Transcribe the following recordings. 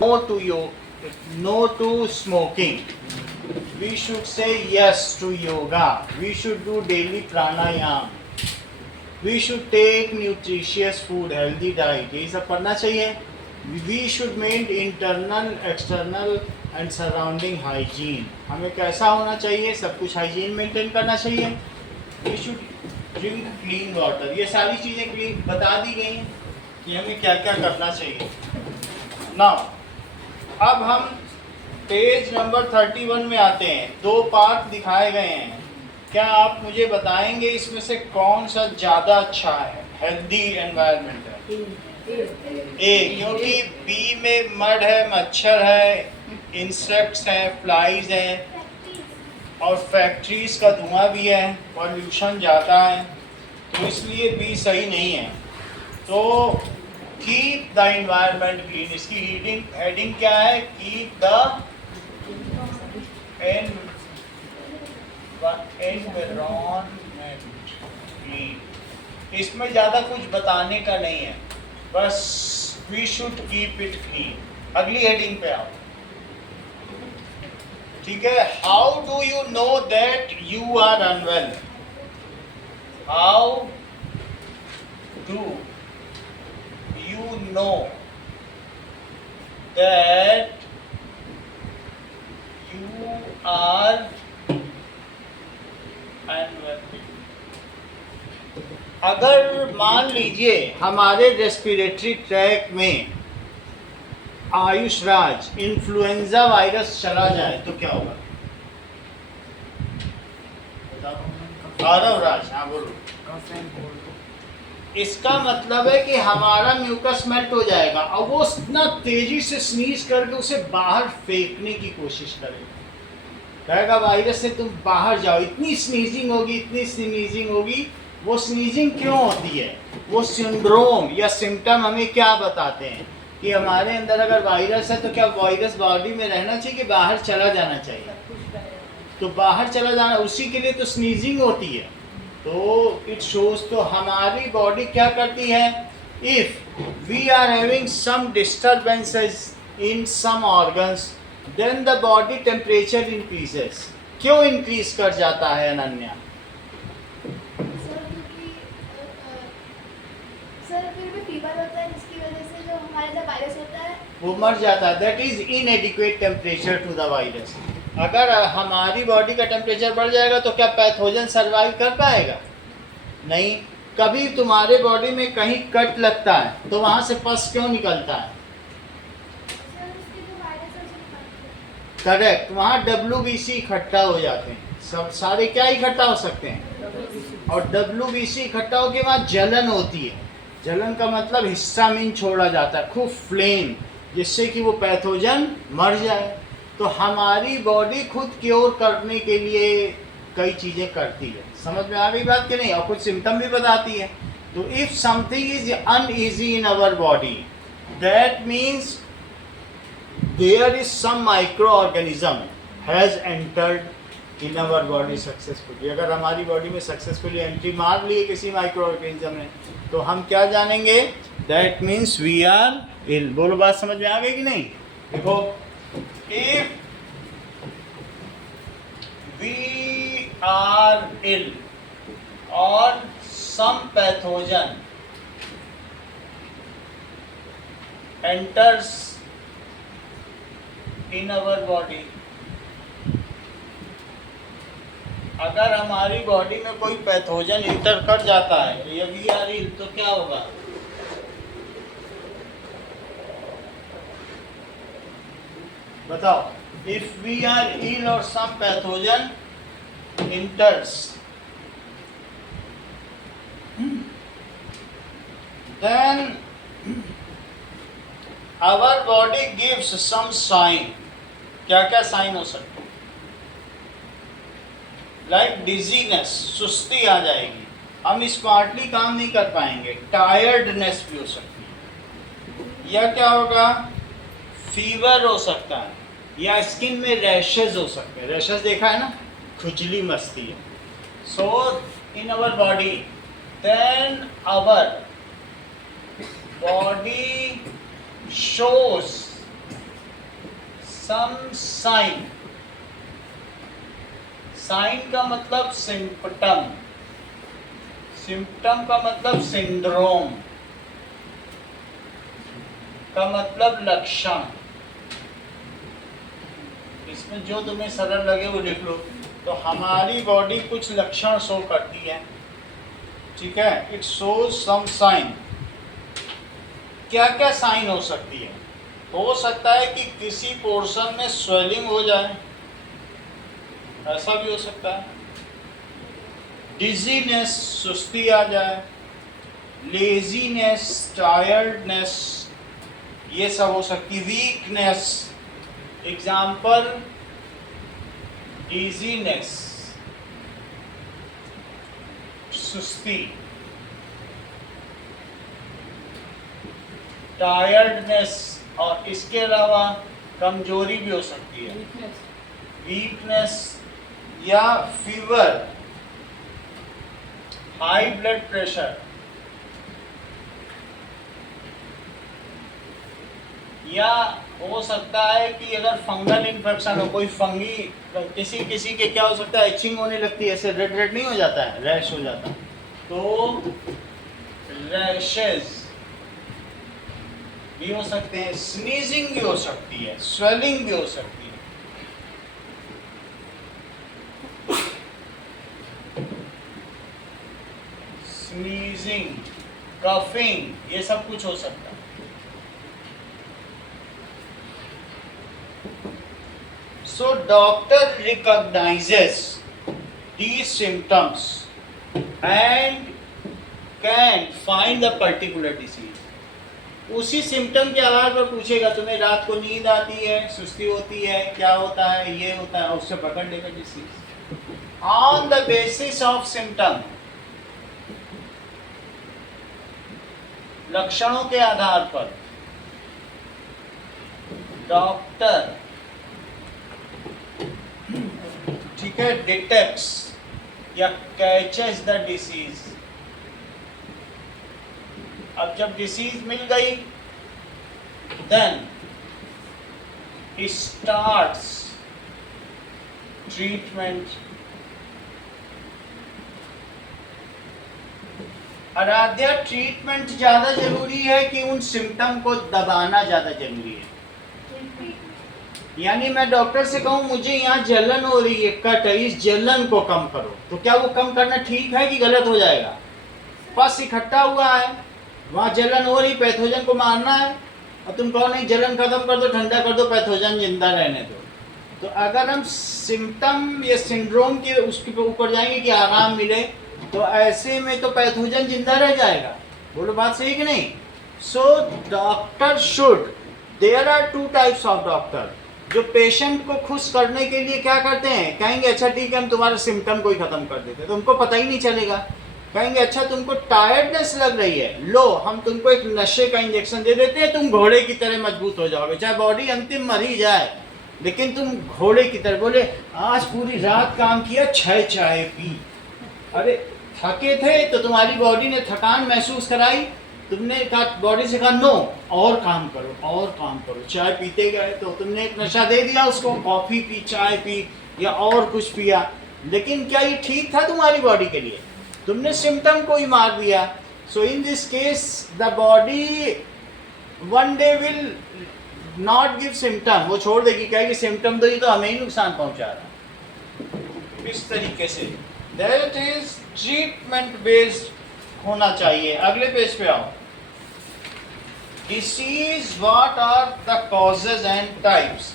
No to no to smoking. We should say yes to yoga. We should do daily pranayam. We should take nutritious food, healthy diet. यही सब करना चाहिए. We should maintain internal, external and surrounding hygiene. हमें कैसा होना चाहिए? सब कुछ हाइजीन मेंटेन करना चाहिए. We should drink clean water. ये सारी चीज़ें क्लीन बता दी गई हैं कि हमें क्या क्या करना चाहिए. Now, अब हम पेज नंबर 31 में आते हैं. दो पार्ट दिखाए गए हैं. क्या आप मुझे बताएंगे इसमें से कौन सा ज़्यादा अच्छा है, हेल्दी एनवायरनमेंट है? ए, क्योंकि बी में मड है, मच्छर है, इंसेक्ट्स हैं, फ्लाइज हैं और फैक्ट्रीज का धुआं भी है, पॉल्यूशन ज़्यादा है, तो इसलिए बी सही नहीं है. तो कीप द एनवायरनमेंट क्लीन. इसकी हेडिंग क्या है? Keep the environment clean. इसमें ज़्यादा कुछ बताने का नहीं है, बस we should keep it clean. अगली हेडिंग पे आओ. ठीक है. How do you know that you are unwell? How do you know that you are unwell? अगर मान लीजिए हमारे रेस्पिरेटरी ट्रैक में आयुष राज इन्फ्लुएंजा वायरस चला जाए तो क्या होगा? आरव राज, हाँ बोलो. इसका मतलब है कि हमारा म्यूकस मेल्ट हो जाएगा और वो इतना तेजी से स्नीज करके उसे बाहर फेंकने की कोशिश करेगा. कहेगा वायरस से तुम बाहर जाओ. इतनी स्नीजिंग होगी, इतनी स्नीजिंग होगी. वो स्नीजिंग क्यों होती है? वो सिंड्रोम या सिम्टम हमें क्या बताते हैं कि हमारे अंदर अगर वायरस है तो क्या वायरस बॉडी में रहना चाहिए कि बाहर चला जाना चाहिए? तो बाहर चला जाना, उसी के लिए तो स्नीजिंग होती है. तो इट शोज, तो हमारी बॉडी क्या करती है? If we are having some disturbances in some organs then the body temperature increases. क्यों इंक्रीज कर जाता है अनन्या? सर फिर भी फीवर होता है जिसकी वजह से जो हमारे अंदर वायरस होता है वो मर जाता है. That is inadequate temperature to the virus. अगर हमारी बॉडी का टेम्परेचर बढ़ जाएगा तो क्या पैथोजन सर्वाइव कर पाएगा? नहीं. कभी तुम्हारे बॉडी में कहीं कट लगता है तो वहाँ से पस क्यों निकलता है? करेक्ट. वहाँ WBC इकट्ठा हो जाते हैं. सब सारे क्या इकट्ठा हो सकते हैं? और WBC इकट्ठा होकर वहाँ जलन होती है. जलन का मतलब हिस्टामिन छोड़ा जाता है, खूब फ्लेम, जिससे कि वो पैथोजन मर जाए. तो हमारी बॉडी खुद क्योर करने के लिए कई चीज़ें करती है. समझ में आ गई बात कि नहीं? और कुछ सिम्टम भी बताती है. तो if something is uneasy in our body that means there is some micro organism has entered in our body successfully. अगर हमारी बॉडी में सक्सेसफुली एंट्री मार ली है किसी माइक्रो ऑर्गेनिज्म ने तो हम क्या जानेंगे? That means we are ill. बोलो, बात समझ में आ गई कि नहीं? देखो, if we are ill or some pathogen enters in our body, अगर हमारी बॉडी में कोई पैथोजन इंटर कर जाता है तो ये वी आर इल, तो क्या होगा? बताओ. If we are ill or some pathogen enters, then our body gives some sign. क्या क्या साइन हो सकते हैं? लाइक डिजीनेस, सुस्ती आ जाएगी, हम स्मार्टली काम नहीं कर पाएंगे, टायर्डनेस भी हो सकती है, या क्या होगा? फीवर हो सकता है, या स्किन में रैशेज हो सकते हैं. रैशेज देखा है ना? खुजली मस्ती है. सो इन our body then our body shows some sign. Sign का मतलब सिम्पटम, सिम्पटम का मतलब सिंड्रोम, का मतलब लक्षण। इसमें जो तुम्हें सरल लगे वो लिख लो। तो हमारी बॉडी कुछ लक्षण शो करती है, ठीक है। It shows some sign. क्या क्या साइन हो सकती है? हो सकता है कि किसी पोर्शन में स्वेलिंग हो जाए, ऐसा भी हो सकता है। डिजीनेस, सुस्ती आ जाए, लेजीनेस, टायर्डनेस, ये सब हो सकती। वीकनेस, एग्जाम्पल डिजीनेस, सुस्ती। टायर्डनेस, और इसके अलावा कमजोरी भी हो सकती है, वीकनेस या फीवर, हाई ब्लड प्रेशर, या हो सकता है कि अगर फंगल इन्फेक्शन हो, कोई फंगी, किसी किसी के क्या हो सकता है, इचिंग होने लगती है, ऐसे रेड रेड नहीं हो जाता है, रैश हो जाता है, तो रैशेस भी हो सकते हैं, स्नीजिंग भी हो सकती है, स्वेलिंग भी हो सकती है। स्नीजिंग, कफिंग, ये सब कुछ हो सकता है। So doctor recognizes these symptoms and can find the particular disease. उसी सिम्टम के आधार पर पूछेगा, तुम्हें रात को नींद आती है, सुस्ती होती है, क्या होता है, ये होता है, उससे पकड़ लेगा disease. On the basis of symptom, लक्षणों के आधार पर डॉक्टर, ठीक है, डिटेक्ट्स या कैचेस द डिसीज। अब जब डिसीज मिल गई, then he starts treatment. Aaradhya, treatment ज्यादा जरूरी है कि उन सिम्टम को दबाना ज्यादा जरूरी है? यानी मैं डॉक्टर से कहूँ मुझे यहाँ जलन हो रही है, कट है, इस जलन को कम करो, तो क्या वो कम करना ठीक है कि गलत हो जाएगा? पस इकट्ठा हुआ है, वहाँ जलन हो रही, पैथोजन को मारना है, और तुम कहो नहीं जलन खत्म कर दो, ठंडा कर दो, पैथोजन जिंदा रहने दो। तो अगर हम सिम्टम या सिंड्रोम के उसके ऊपर जाएंगे कि आराम मिले, तो ऐसे में तो पैथोजन जिंदा रह जाएगा। बोलो बात सही कि नहीं? So doctor should, there are two types of doctor, जो पेशेंट को खुश करने के लिए क्या करते हैं, कहेंगे अच्छा ठीक है हम तुम्हारे सिम्टम को ही खत्म कर देते हैं, तो उनको पता ही नहीं चलेगा। कहेंगे अच्छा तुमको टायर्डनेस लग रही है, लो हम तुमको एक नशे का इंजेक्शन दे देते हैं, तुम घोड़े की तरह मजबूत हो जाओगे, चाहे बॉडी अंतिम मर ही जाए, लेकिन तुम घोड़े की तरह। बोले आज पूरी रात काम किया, 6 चाय पी, अरे थके थे तो तुम्हारी बॉडी ने थकान महसूस कराई, तुमने कहा, बॉडी से कहा नो और काम करो, और काम करो, चाय पीते गए तो तुमने एक नशा दे दिया उसको, कॉफी पी, चाय पी या और कुछ पिया, लेकिन क्या ये ठीक था तुम्हारी बॉडी के लिए? तुमने सिम्टम को ही मार दिया। So in this case the body one day will not give symptom, वो छोड़ देगी, कहेगी सिम्टम तो ये तो हमें ही नुकसान पहुंचा रहा। इस तरीके say that is treatment based होना चाहिए। अगले पेज पे आओ। Disease, what are the causes and types?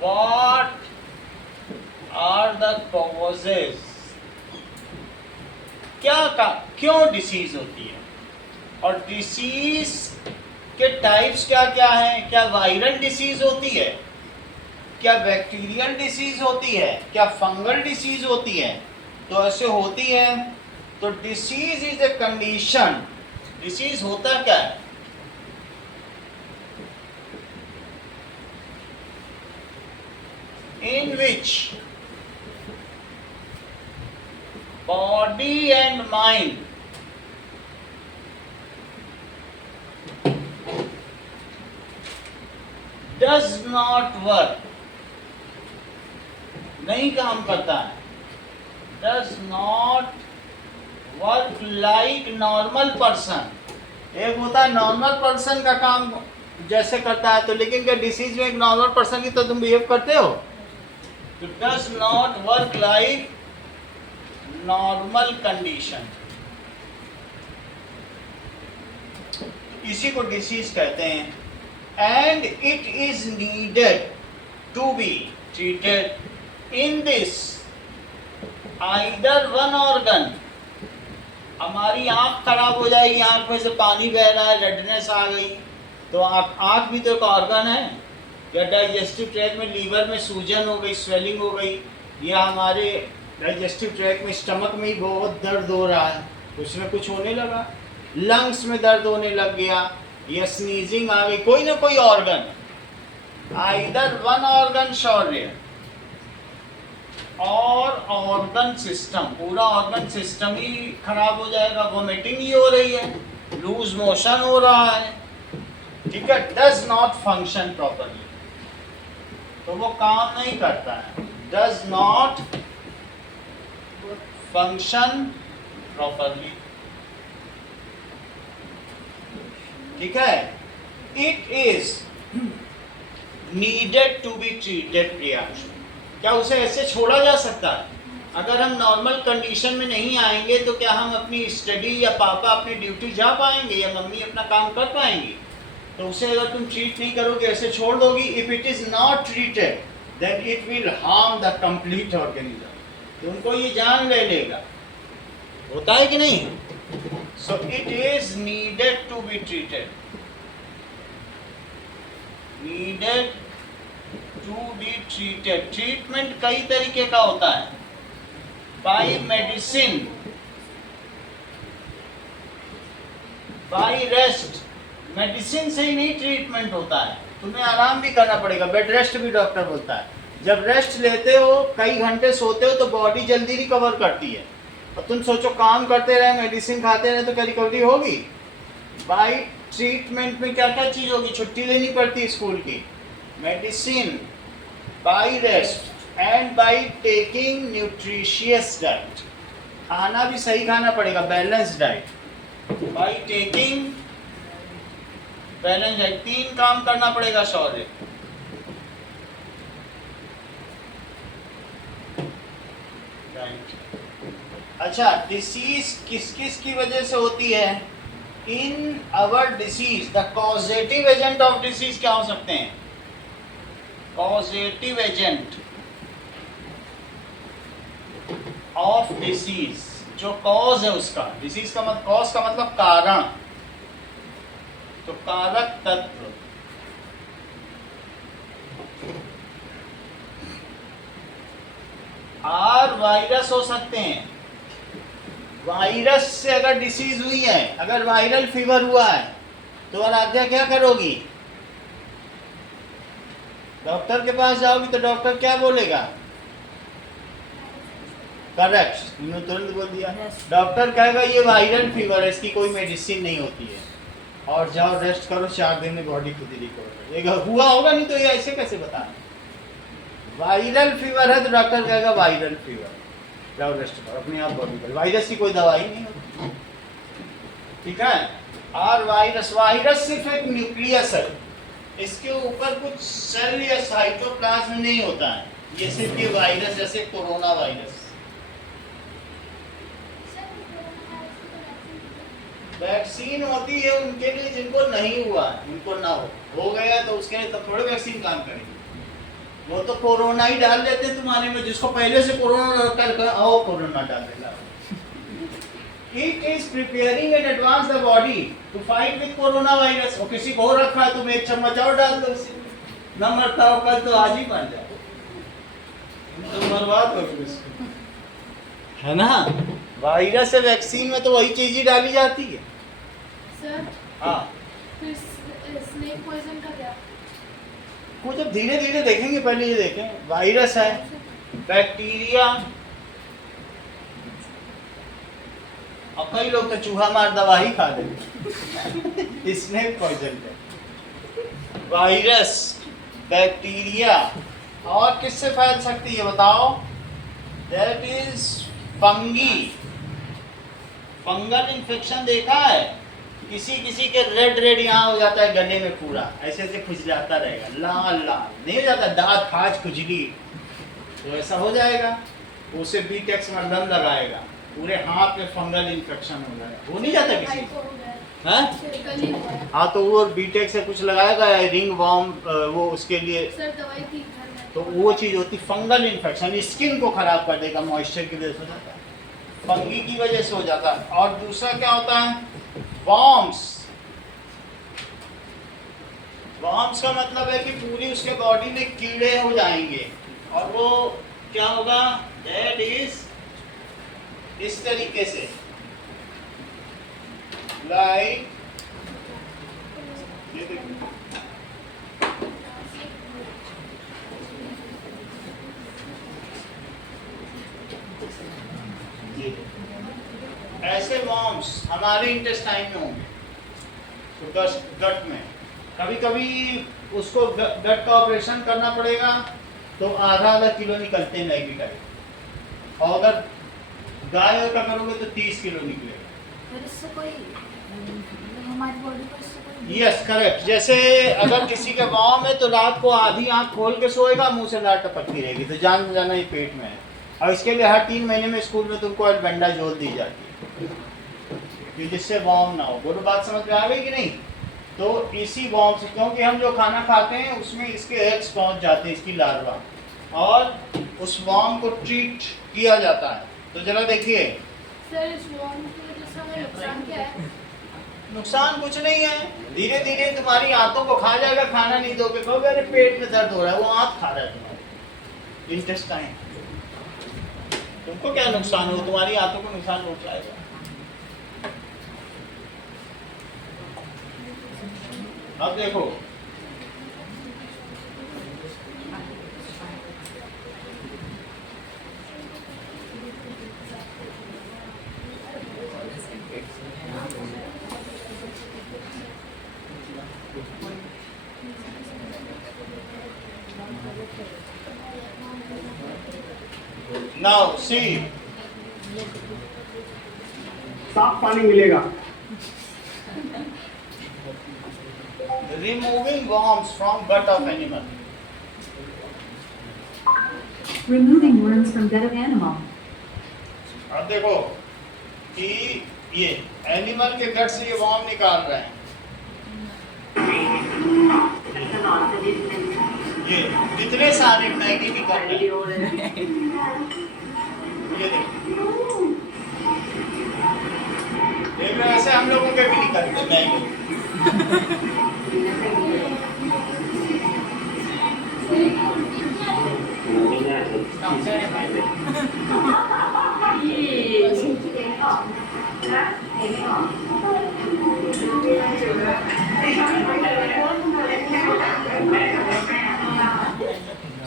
What are the causes? क्यों डिसीज होती है, और डिसीज के टाइप्स क्या क्या हैं? क्या वायरल डिसीज होती है, क्या बैक्टीरियल डिसीज होती है, क्या फंगल डिसीज होती है? तो ऐसे होती है। तो disease is a condition, disease होता क्या है? इन विच body and mind does not work, नहीं काम करता है, does not work like normal person। एक होता है नॉर्मल पर्सन का काम जैसे करता है, तो लेकिन क्या डिसीज में एक नॉर्मल पर्सन की तो तुम बिहेव करते हो? तो does not work like normal condition, इसी को डिसीज कहते हैं। And it is needed to be treated in this either one organ. हमारी आंख खराब हो जाएगी, आंख में से पानी बह रहा है, रेडनेस आ गई, तो आंख भी तो एक ऑर्गन है। या डाइजेस्टिव ट्रैक्ट में लीवर में सूजन हो गई, स्वेलिंग हो गई, या हमारे डाइजेस्टिव ट्रैक्ट में स्टमक में ही बहुत दर्द हो रहा है, कुछ ना कुछ होने लगा, लंग्स में दर्द होने लग गया, या स्नीजिंग आ गई, कोई ना कोई ऑर्गन, आइदर वन ऑर्गन शौर्य और ऑर्गन सिस्टम, पूरा ऑर्गन सिस्टम ही खराब हो जाएगा। वोमिटिंग ही हो रही है, लूज मोशन हो रहा है, ठीक है, डज नॉट फंक्शन प्रॉपरली, तो वो काम नहीं करता है, डज नॉट फंक्शन प्रॉपरली, ठीक है। It is needed to be treated. Priyanshu, क्या उसे ऐसे छोड़ा जा सकता है? अगर हम नॉर्मल कंडीशन में नहीं आएंगे तो क्या हम अपनी स्टडी या पापा अपनी ड्यूटी जा पाएंगे या मम्मी अपना काम कर पाएंगी? तो उसे अगर तुम ट्रीट नहीं करोगे, ऐसे छोड़ दोगी, if it is not treated then it will harm the complete organism, तो उनको ये जान ले लेगा, होता है कि नहीं? So it is needed to be treated, needed to be treated. Treatment कई तरीके का होता है, by medicine, by rest. Medicine से ही नहीं ट्रीटमेंट होता है, तुम्हें आराम भी करना पड़ेगा, बेड रेस्ट भी डॉक्टर बोलता है। जब रेस्ट लेते हो, कई घंटे सोते हो, तो बॉडी जल्दी रिकवर करती है। और तुम सोचो काम करते रहे, मेडिसिन खाते रहे, तो क्या रिकवरी होगी? बाय ट्रीटमेंट में क्या क्या चीज़ होगी? छुट्टी लेनी पड़ती स्कूल की, medicine, by rest and by taking nutritious diet. खाना भी सही खाना पड़ेगा, balance diet, by taking balance diet. 3 काम करना पड़ेगा शौर्य। अच्छा, डिसीज किस किस की वजह से होती है? In our disease the causative agent of disease क्या हो सकते हैं? कॉजेटिव एजेंट ऑफ डिसीज, जो कॉज है उसका, डिसीज का मतलब, कॉज का मतलब कारण, तो कारक तत्व। और वायरस हो सकते हैं। वायरस से अगर डिसीज हुई है, अगर वायरल फीवर हुआ है, तो आराध्या क्या करोगी? डॉक्टर के पास जाओगी तो डॉक्टर क्या बोलेगा? करेक्ट, तुमने तुरंत बोल दिया। डॉक्टर कहेगा ये वायरल फीवर है, इसकी कोई मेडिसिन नहीं होती है, और जाओ रेस्ट करो, 4 दिन में बॉडी खुद ही रिकवर करेगा। हुआ होगा, नहीं तो ये ऐसे कैसे बता? वायरल फीवर है तो डॉक्टर कहेगा वायरल फीवर, जाओ रेस्ट करो, अपने आप बॉडी पर। वायरस की कोई दवाई नहीं होती, ठीक है। और वायरस सिर्फ एक न्यूक्लियस है, इसके ऊपर कुछ सेल या साइटोप्लाज्म नहीं होता है, ये सिर्फ ये वायरस, जैसे कोरोना वायरस। वैक्सीन होती है उनके लिए जिनको नहीं हुआ, उनको ना हो गया तो उसके लिए तब थोड़े वैक्सीन काम करेंगे। वो तो कोरोना ही डाल देते हैं तुम्हारे में, जिसको पहले से कोरोना कर आओ कोरोना डाल देगा। It is preparing in advance the body to fight with corona virus. और किसी को रखा है, तुम 1 चम्मच और डाल दो उसे, न मरता हो कल तो आज ही मर जाओ, तुम बर्बाद हो गए उसको, है ना। वायरस से वैक्सीन में तो वही चीज ही डाली जाती है। सर, हाँ, फिर स्नेक पॉइजन का क्या? वो जब धीरे धीरे देखेंगे, पहले ये देखें वायरस है, बैक्टीरिया, और कई लोग तो चूहा मार दवा ही खा देते स्नेक पॉइजन पे। वायरस, बैक्टीरिया, और किससे फैल सकती है बताओ? That is fungi. Fungal infection देखा है? किसी किसी के रेड रेड यहाँ हो जाता है गले में, पूरा ऐसे ऐसे खुजलाता रहेगा, लाल लाल नहीं हो जाता, दांत खाज खुजली, तो ऐसा हो जाएगा। उसे बीटेक्स मलहम लगाएगा, पूरे हाथ में फंगल इन्फेक्शन हो जाएगा। हो नहीं जाता किसी को? हैं? हाँ, तो वो बीटेक्स से कुछ लगाएगा, रिंग वॉर्म, वो उसके लिए सर दवाई थी घर में। तो वो चीज़ होती फंगल इन्फेक्शन, स्किन को खराब कर देगा, मॉइस्चर की वजह से हो जाता है, फंगी की वजह से हो जाता है। और दूसरा क्या होता है? वॉर्म्स। वॉर्म्स का मतलब है कि पूरी उसके बॉडी में कीड़े हो जाएंगे, और वो क्या होगा? दैट इज इस तरीके से, लाइक ये देखो, ऐसे वॉर्म्स हमारे इंटेस्टाइन में होंगे, तो गट में। कभी कभी उसको गट का ऑपरेशन करना पड़ेगा, तो आधा किलो निकलते हैं मैगी टाइप, और अगर गाय का करोगे तो 30 किलो निकलेगा। फिर इससे कोई हमारी बॉडी को इससे कोई यस करेक्ट। जैसे अगर किसी के वॉर्म है तो रात को आधी आंख खोल के सोएगा, मुंह से लार टपकती रहेगी, तो जान जाना ही पेट में है। और इसके लिए हर 3 महीने में स्कूल में तुमको एल्बेंडाजोल दी जाती है कि जिससे वॉर्म ना हो। बोलो बात समझ में आ गई कि नहीं? तो इसी वॉर्म से, क्योंकि हम जो खाना खाते हैं उसमें इसके एग्स पहुंच जाते हैं, इसकी लार्वा, और उस वॉर्म को ट्रीट किया जाता है। तो जरा देखिए, सर इस वॉर्म की वजह से हमें नुकसान क्या है? नुकसान कुछ नहीं है, धीरे धीरे तुम्हारी आंतों को खा जाएगा, खाना नहीं दोगे, कहोगे अरे पेट में दर्द हो रहा है, वो आंत खा रहा है तुम्हारी इंटेस्टाइन। तुमको क्या नुकसान हो? तुम्हारी आंतों को नुकसान पहुंचाएगा। अब देखो, नाउ सी, साफ पानी मिलेगा। removing worms from gut of animal. Removing worms from gut of animal. अब देखो कि ये एनिमल के गट से ये वॉर्म निकाल रहे हैं, ये कितने सारे मैगी निकल रहे हैं, ये देखो, देख रहे हो? ऐसे हम लोगों के भी निकलते हैं Maggi.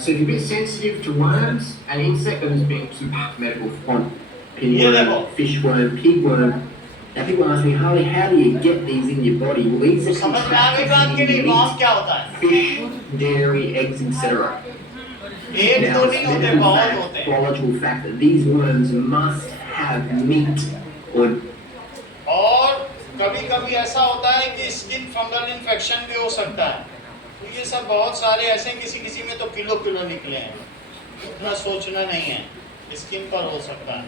So if you're a bit sensitive to worms and insect, there's been some medical font, Yeah, pinworm, fishworm, pigworm. Now people ask me, Harley, how do you get these in your body? Well, these तो are समझ में आ गई बात कि नहीं? Warm क्या होता है? fish, dairy, eggs, etc. एक Now, तो it's नहीं a होते, medical बहुत fact, होते हैं। biological fact that these worms must have meat or और कभी कभी ऐसा होता है कि स्किन फंगल इन्फेक्शन भी हो सकता है। तो ये सब बहुत सारे ऐसे, किसी किसी में तो किलो किलो निकले हैं, उतना सोचना नहीं है, स्किन पर हो सकता है।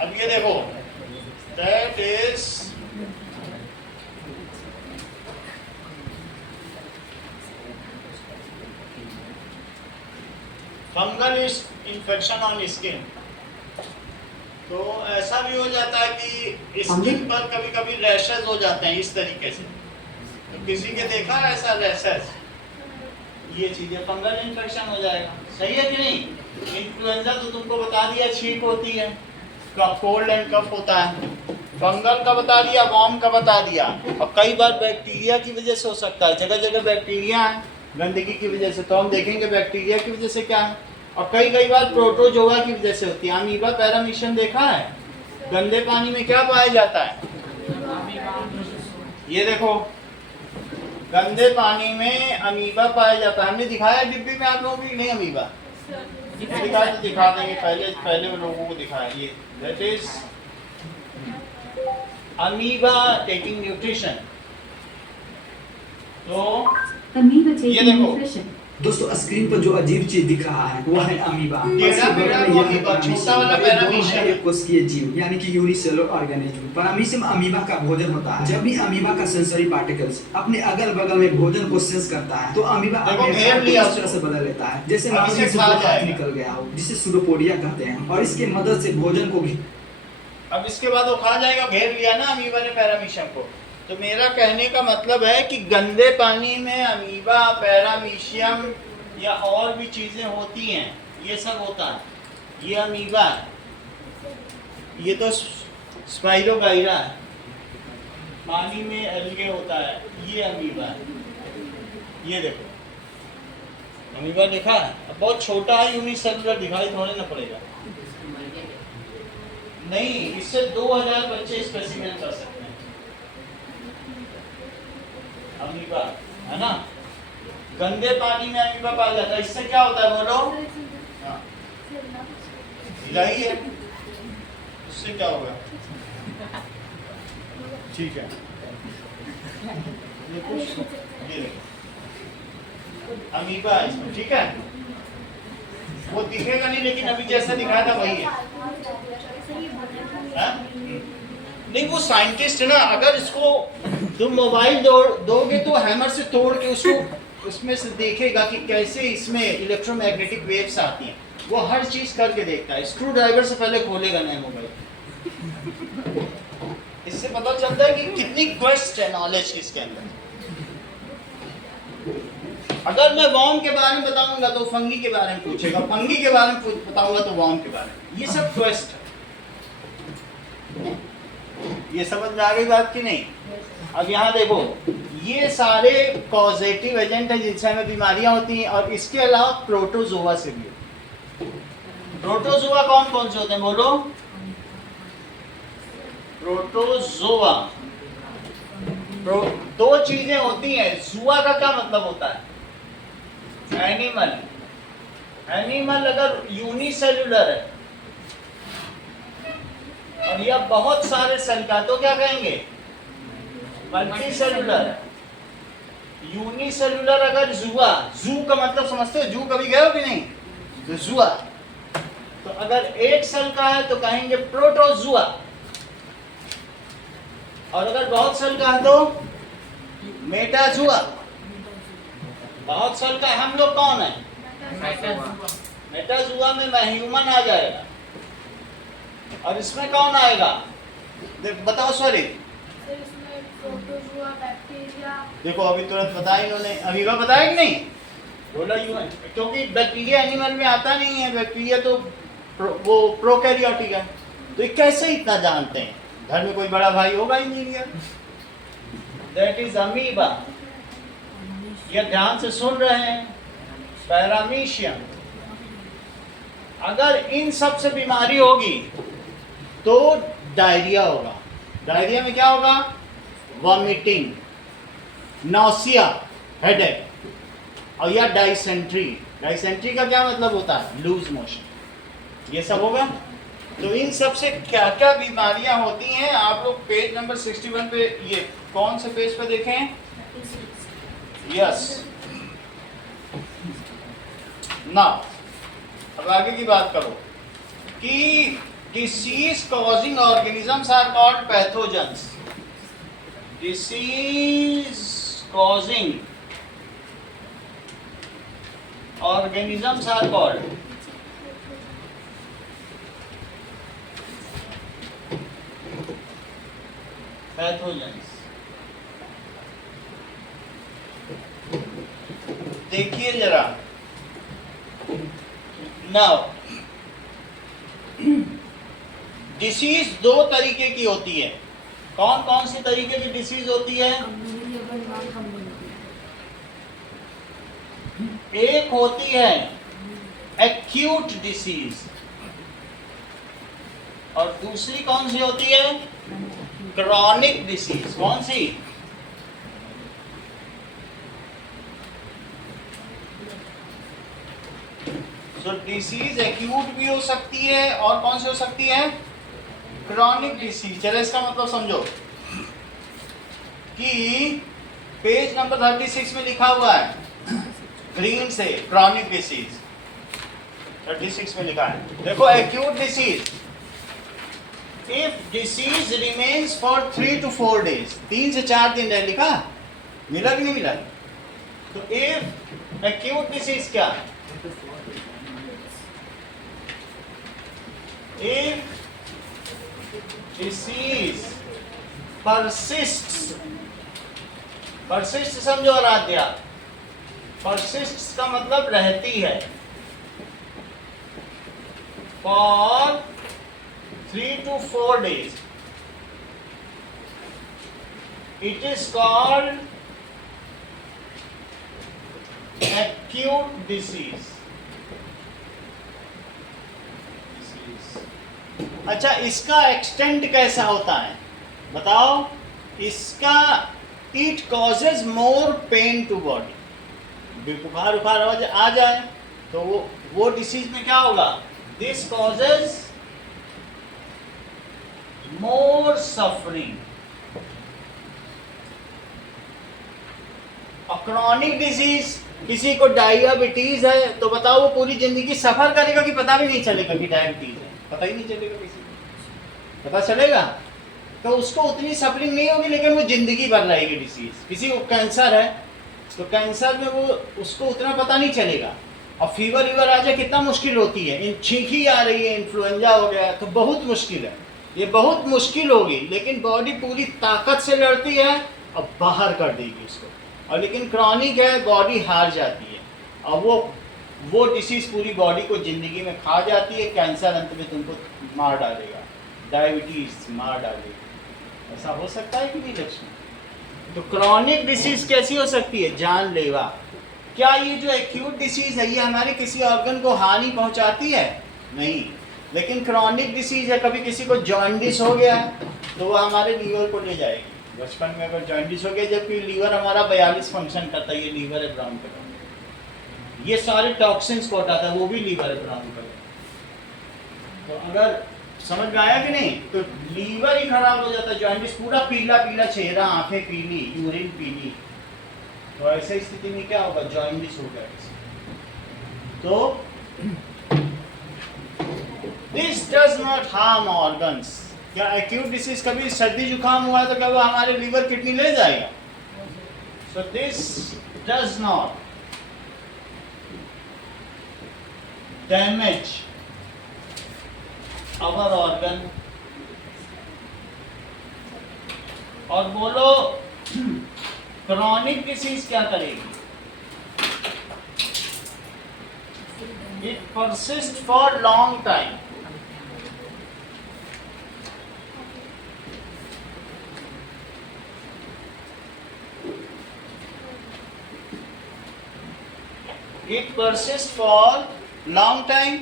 अब ये देखो, that is fungal infection on skin. तो ऐसा भी हो जाता है कि स्किन पर कभी कभी रैशेज हो जाते हैं इस तरीके से। तो किसी के देखा है ऐसा रैशेज? ये चीजें फंगल इन्फेक्शन हो जाएगा। सही है कि नहीं? इन्फ्लुएंजा तो तुमको बता दिया, छींक होती है, कोल्ड एंड कफ होता है। फंगल का बता दिया, वॉर्म का बता दिया, और कई बार बैक्टीरिया की वजह से हो सकता है। जगह जगह बैक्टीरिया है, गंदगी की वजह से, तो हम देखेंगे बैक्टीरिया की वजह से क्या है। और कई बार प्रोटोजोआ की वजह से होती है। अमीबा पैरामीशियम देखा है? गंदे पानी में क्या पाया जाता है? ये देखो, गंदे पानी में अमीबा पाया जाता है। हमने दिखाया डिब्बी में आप लोगों की नहीं अमीबा दिखाया, तो दिखा देंगे। पहले वो लोगों को दिखाया। ये that is amoeba taking nutrition. तो Amoeba ये taking देखो। nutrition. दोस्तों स्क्रीन पर जो अजीब चीज दिख रहा है वो है अमीबा। टेढ़ा मेढ़ा वो अमीबा, छोटा वाला पैरामीशियम। एक कोशिकीय जीव यानी कि यूनिसेलुलर ऑर्गेनिज्म। पैरामीशियम अमीबा का भोजन होता है। जब भी अमीबा का सेंसरी पार्टिकल्स अपने अगल बगल में भोजन को सेंस करता है तो अमीबा देखो, अपने घेर आकार को लिया इस तरह से बदल लेता है जैसे अब नाम इसे से खा हाथ जाएगा। निकल गया हो, जिसे सूडोपोडिया कहते हैं। और इसके मदद से भोजन को अब इसके बाद वो खा जाएगा। घेर लिया ना अमीबा ने पैरामीशियम को। तो मेरा कहने का मतलब है कि गंदे पानी में अमीबा, पैरामीशियम या और भी चीजें होती हैं, ये सब होता है। ये अमीबा है, ये तो स्पाइरोगाइरा है, पानी में एल्गे होता है, ये अमीबा है। ये देखो अमीबा देखा है, अब बहुत छोटा है, यूनिसेलुलर दिखाई थोड़े ना पड़ेगा। नहीं, इससे 2000 बच्चे स्पेसिमेन कर सकते हैं। अमीबा है ना, गंदे पानी में अमीबा पाया जाता है। इससे क्या होता है बोलो? हाँ, हिलाई है, इससे क्या होगा? ठीक है, ये देखो अमीबा है इसमें, ठीक है। वो दिखेगा नहीं, लेकिन अभी जैसा दिखाया था वही है। हाँ? नहीं, वो साइंटिस्ट है ना। अगर इसको तुम मोबाइल दोगे तो हैमर से तोड़ के उसको उसमें से देखेगा कि कैसे इसमें इलेक्ट्रोमैग्नेटिक वेव्स आती हैं। वो हर चीज करके देखता है। स्क्रू ड्राइवर से पहले खोलेगा नया मोबाइल। इससे पता चलता है कि कितनी क्वेस्ट है नॉलेज इसके अंदर। अगर मैं वॉर्म के बारे में बताऊंगा तो फंगी के बारे में पूछेगा, फंगी के बारे में बताऊंगा तो वॉर्म के बारे में। ये सब क्वेस्ट है। ये समझ में आ गई बात की नहीं? अब यहाँ देखो, ये सारे कॉजेटिव एजेंट हैं जिनसे हमें बीमारियां होती हैं। और इसके अलावा प्रोटोजोआ से भी। प्रोटोजोआ कौन कौन से होते हैं बोलो? प्रोटोजोआ दो चीजें होती हैं। जुआ का क्या मतलब होता है? एनिमल। एनिमल अगर यूनिसेल्युलर है और यह बहुत सारे सेल का, तो क्या कहेंगे? Multi cellular. यूनिसेल्युलर अगर जुआ, जू का मतलब समझते हो? जू कभी गए हो कि नहीं? तो जुआ, तो अगर एक सेल का है तो कहेंगे प्रोटोजुआ। और अगर बहुत सेल का है तो मेटाजुआ। बहुत सेल का हम लोग कौन है? मेटाजुआ में ह्यूमन आ जाएगा। और इसमें कौन आएगा? बताओ सॉरी। देखो अभी तुरंत बताया इन्होंने। अमीबा बताया कि नहीं? बोला ह्यूमन, क्योंकि बैक्टीरिया एनिमल में आता नहीं है। बैक्टीरिया तो वो प्रोकैरियोटिक है। तो ये कैसे इतना जानते हैं? घर में कोई बड़ा भाई होगा इंजीनियर। That is amoeba. ये ध्यान से सुन रहे हैं? पैरामीशियम। अगर इन सब से बीमारी होगी तो डायरिया होगा। डायरिया में क्या होगा? वॉमिटिंग, नौसिया, हेडेक और या डाइसेंट्री। डाइसेंट्री का क्या मतलब होता है? Loose motion. ये सब होगा। तो इन सब से क्या क्या बीमारियां होती हैं आप लोग पेज नंबर 61 पे, ये कौन से पेज पे देखें? यस। नाउ अब आगे की बात करो कि disease causing organisms are called pathogens. Disease causing organisms are called pathogens. देखिए जरा नाउ, डिसीज दो तरीके की होती है। कौन कौन सी तरीके की डिसीज होती है? एक होती है एक्यूट डिसीज। और दूसरी कौन सी होती है? Chronic disease. कौन सी? तो डिसीज एक्यूट भी हो सकती है और कौन सी हो सकती है? Chronic disease. चलो इसका मतलब समझो कि पेज नंबर 36 में लिखा हुआ है ग्रीन से क्रॉनिक डिसीज 36 में लिखा है। देखो acute disease, if disease remains for 3 to 4 days, 3 से 4 दिन रहे, लिखा मिला कि नहीं मिला? तो इफ एक्यूट डिसीज क्या? If disease persists, persists समझो आराध्या, persists का मतलब रहती है, for 3 to 4 days, it is called acute disease. अच्छा, इसका एक्सटेंट कैसा होता है बताओ? इसका it causes more pain to body. बुखार उखार आ जाए तो वो डिसीज में क्या होगा? This causes more suffering. और क्रॉनिक डिजीज, किसी को डायबिटीज है तो बताओ वो पूरी जिंदगी सफर करेगा कि पता भी नहीं चलेगा कि डायबिटीज है? पता ही नहीं चलेगा, किसी को पता चलेगा तो उसको उतनी सफरिंग नहीं होगी, लेकिन वो जिंदगी भर रहेगी डिसीज। किसी को कैंसर है तो कैंसर में वो उसको उतना पता नहीं चलेगा, और फीवर वीवर आ जाए कितना मुश्किल होती है, छींकी आ रही है, इन्फ्लुएंजा हो गया तो बहुत मुश्किल है, ये बहुत मुश्किल होगी, लेकिन बॉडी पूरी ताकत से लड़ती है और बाहर कर देगी उसको। और लेकिन क्रॉनिक है, बॉडी हार जाती है और वो डिसीज पूरी बॉडी को जिंदगी में खा जाती है। कैंसर अंत में तुमको मार डालेगा, डायबिटीज मार डालेगा। ऐसा हो सकता है कि नहीं लक्ष्मी? तो क्रॉनिक डिसीज कैसी हो सकती है? जानलेवा। क्या ये जो एक्यूट डिसीज है ये हमारे किसी ऑर्गन को हानि पहुंचाती है? नहीं। लेकिन क्रॉनिक डिसीज है, कभी किसी को जॉन्डिस हो गया तो वो हमारे लीवर को ले जाएगी। बचपन में अगर जॉन्डिस हो गया, जबकि लीवर हमारा 42 फंक्शन करता है, ये लीवर है ब्राउन कलर, ये सारे टॉक्सिन्स को हटाता है, वो भी लीवर है ब्राउन कलर। तो अगर समझ में आया कि नहीं, तो लीवर ही खराब हो जाता है, जॉन्डिस पूरा पीला पीला चेहरा, आंखें पीली, यूरिन पीली, तो ऐसे स्थिति में क्या होगा? जॉन्डिस हो गया किसी। तो this does not harm organs. क्या एक्यूट डिसीज, कभी सर्दी जुकाम हुआ है तो क्या वो हमारे लीवर किडनी ले जाएगा? So this does not damage our organ. और बोलो क्रॉनिक डिसीज क्या करेगी? It persist for long time. It persist for long time,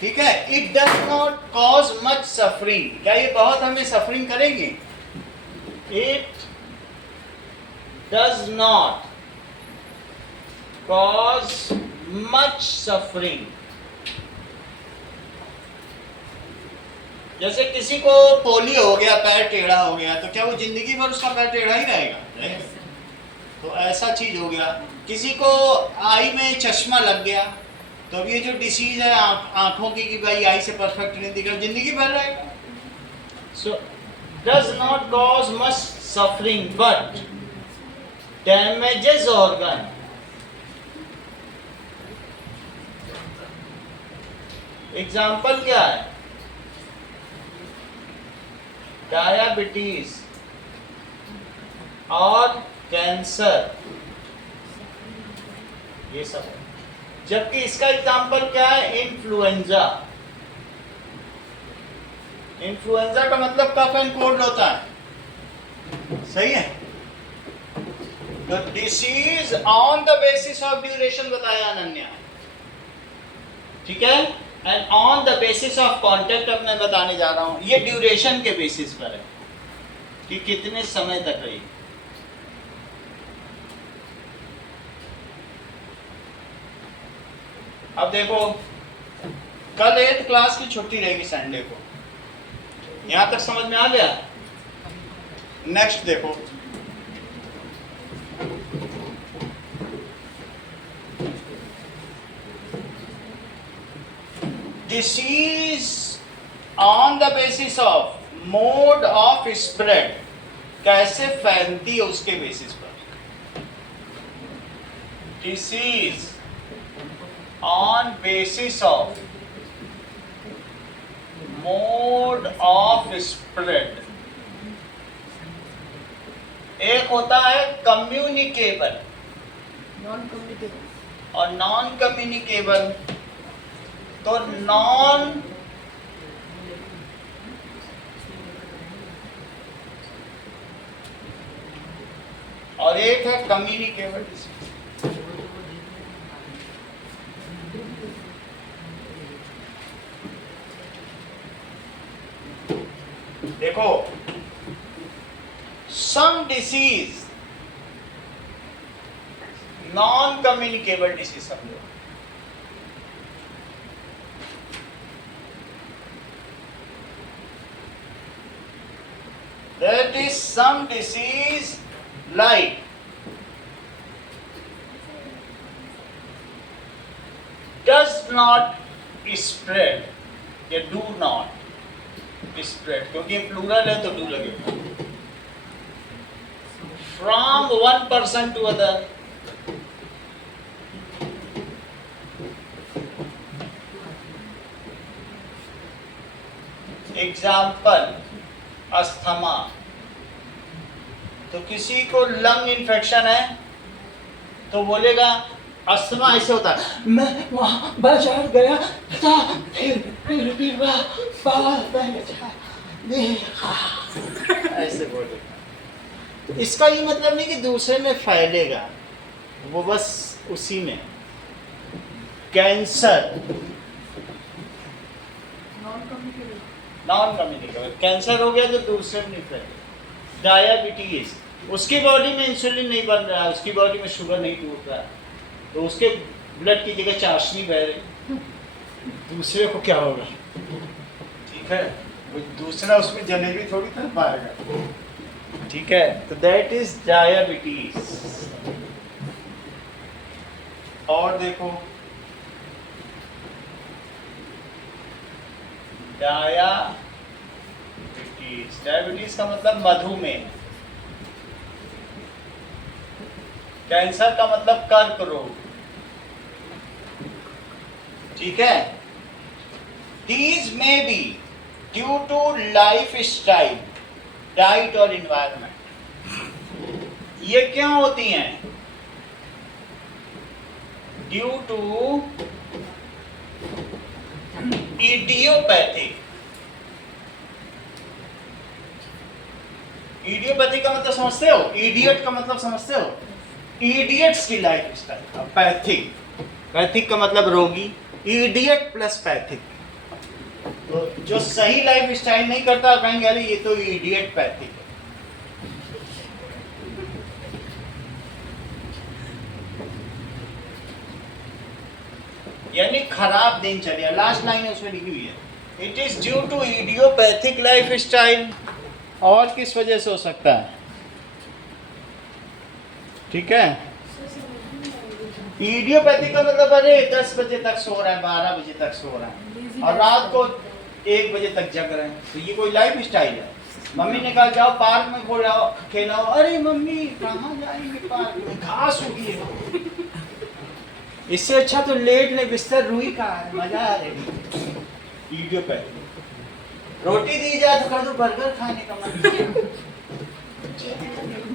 ठीक है। It does not cause much suffering. क्या ये बहुत हमें सफरिंग करेगी? It does not cause much suffering. जैसे किसी को पोलियो हो गया, पैर टेढ़ा हो गया, तो क्या वो जिंदगी भर उसका पैर टेढ़ा ही रहेगा? तो ऐसा चीज हो गया। किसी को आई में चश्मा लग गया, तो अब ये जो डिसीज है आंखों की कि भाई आई से परफेक्ट नहीं दिख रहा, जिंदगी भर रहेगा। So does not cause much suffering but damages organ. Example क्या है? डायबिटीज और कैंसर, ये सब है। जबकि इसका एग्जाम्पल क्या है? इन्फ्लुएंजा। इन्फ्लुएंजा का मतलब कफ एंड कोल्ड होता है, सही है। तो disease on the basis of duration बताया अनन्या, ठीक है। And on the basis of contact अब मैं बताने जा रहा हूं, ये ड्यूरेशन के बेसिस पर है कि कितने समय तक रही। अब देखो, कल 8th क्लास की छुट्टी रहेगी संडे को, यहां तक समझ में आ गया। नेक्स्ट देखो, disease on the basis of mode of spread, कैसे फैलती है उसके बेसिस पर। Disease on basis of mode of spread. एक होता है कम्युनिकेबल और नॉन कम्युनिकेबल। तो नॉन और एक है कम्युनिकेबल डिसीज। देखो, some disease non communicable disease समझो। That is some disease like does not spread या do not spread, क्योंकि प्लूरल है तो do लगेगा। From one person to other, example asthma. तो किसी को लंग इन्फेक्शन है तो बोलेगा अस्थमा ऐसे होता है, मैं वहां बाजार गया था, फिर ऐसे बोलेगा। इसका ये मतलब नहीं कि दूसरे में फैलेगा, वो बस उसी में। कैंसर नॉन कम्युनिकेबल, कैंसर हो गया तो दूसरे में नहीं फैलेगा। डायबिटीज, उसकी बॉडी में इंसुलिन नहीं बन रहा है, उसकी बॉडी में शुगर नहीं टूट रहा है, तो उसके ब्लड की जगह चाशनी बह रही, दूसरे को क्या होगा? ठीक है, वो दूसरा उसमें जलेबी थोड़ी कर पाएगा। ठीक है, तो दैट इज डायबिटीज। और देखो, डायबिटीज का मतलब मधुमेह। कैंसर का मतलब कर्क रोग। ठीक है, these may be due to lifestyle, diet और इन्वायरमेंट। ये क्यों होती हैं? Due to idiopathic. इडियोपैथिक का मतलब समझते हो? इडियट का मतलब समझते हो? इडियट्स की लाइफ स्टाइल। पैथिक, पैथिक का मतलब रोगी, इडियट प्लस पैथिक। तो जो सही लाइफ स्टाइल नहीं करता कहेंगे अरे ये तो इडियट पैथिक है। यानी खराब दिनचर्या। लास्ट लाइन उसमें लिखी हुई है, it is due to idiopathic lifestyle. और किस वजह से हो सकता है? ठीक है, इडियोपैथिक का मतलब अरे 10 बजे तक सो रहा है, 12 बजे तक सो रहा है और रात को 1 बजे तक जग रहे हैं, तो ये कोई लाइफ स्टाइल है? मम्मी ने कहा जाओ पार्क में खेलाओ, अरे मम्मी कहाँ जाएंगे पार्क में, घास उगी है। इससे अच्छा तो लेट ले, बिस्तर रुई का है, मजा आ रही। इडियोपैथिक। रोटी दी जाए तो कर दो बर्गर खाने का मन,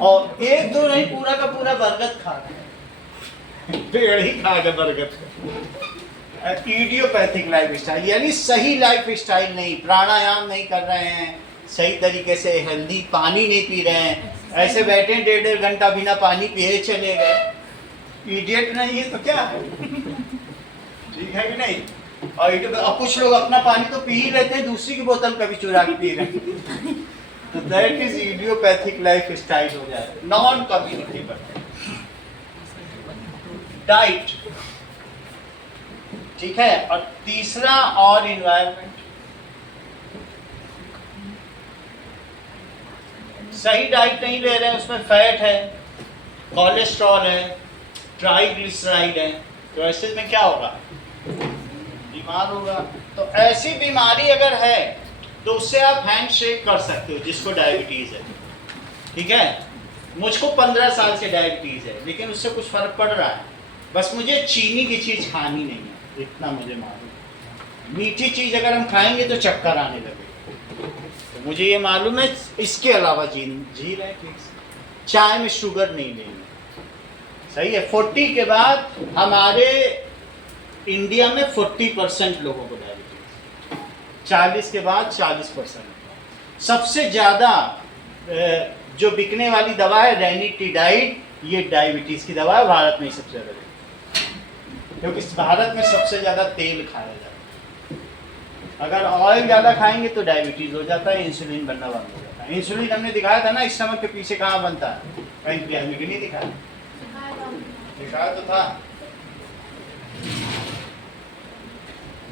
और 1-2 नहीं, पूरा का पूरा बर्गर खा रहे, पेड़ ही खा के बर्गर। इडियोपैथिक लाइफ स्टाइल यानी सही लाइफ स्टाइल नहीं, प्राणायाम नहीं कर रहे हैं, सही तरीके से हेल्दी पानी नहीं पी रहे हैं, ऐसे बैठे 1.5 घंटा बिना पानी पिए चले गए। इडियट नहीं है तो क्या है? ठीक है कि नहीं? और कुछ लोग अपना पानी तो पी ही लेते हैं, दूसरी की बोतल कभी चुरा के पी रहे हैं। तो that is idiopathic life style हो जाए, नॉन कम्युनिकेबल डाइट। ठीक है, और तीसरा और इन्वायरमेंट। सही डाइट नहीं ले रहे हैं, उसमें फैट है, कोलेस्ट्रॉल है, ट्राइग्लिसराइड है, तो ऐसे में क्या होगा, बीमार होगा। तो ऐसी बीमारी अगर है तो उससे आप हैंड शेक कर सकते हो, जिसको डायबिटीज है। ठीक है, मुझको 15 साल से डायबिटीज है, लेकिन उससे कुछ फर्क पड़ रहा है, बस मुझे चीनी की चीज खानी नहीं है, इतना मुझे मालूम। मीठी चीज अगर हम खाएंगे तो चक्कर आने लगे, तो मुझे ये मालूम है। इसके अलावा जी रहे हैं ठीक से, चाय में शुगर नहीं लेंगे, सही है। 40 के बाद हमारे इंडिया में 40% लोगों को डायबिटीज, 40 के बाद 40%। सबसे ज़्यादा जो बिकने वाली दवा है रेनिटिडाइड, ये डायबिटीज़ की दवा है, भारत में ही सबसे ज़्यादा, क्योंकि भारत में सबसे ज़्यादा तेल खाया जाता है। अगर ऑयल ज़्यादा खाएंगे तो डायबिटीज़ हो जाता है, इंसुलिन बनना बंद हो जाता है। इंसुलिन हमने दिखाया था ना, इस समय के पीछे कहाँ बनता है, पैंक्रियाज में, नहीं दिखाया? दिखाया तो था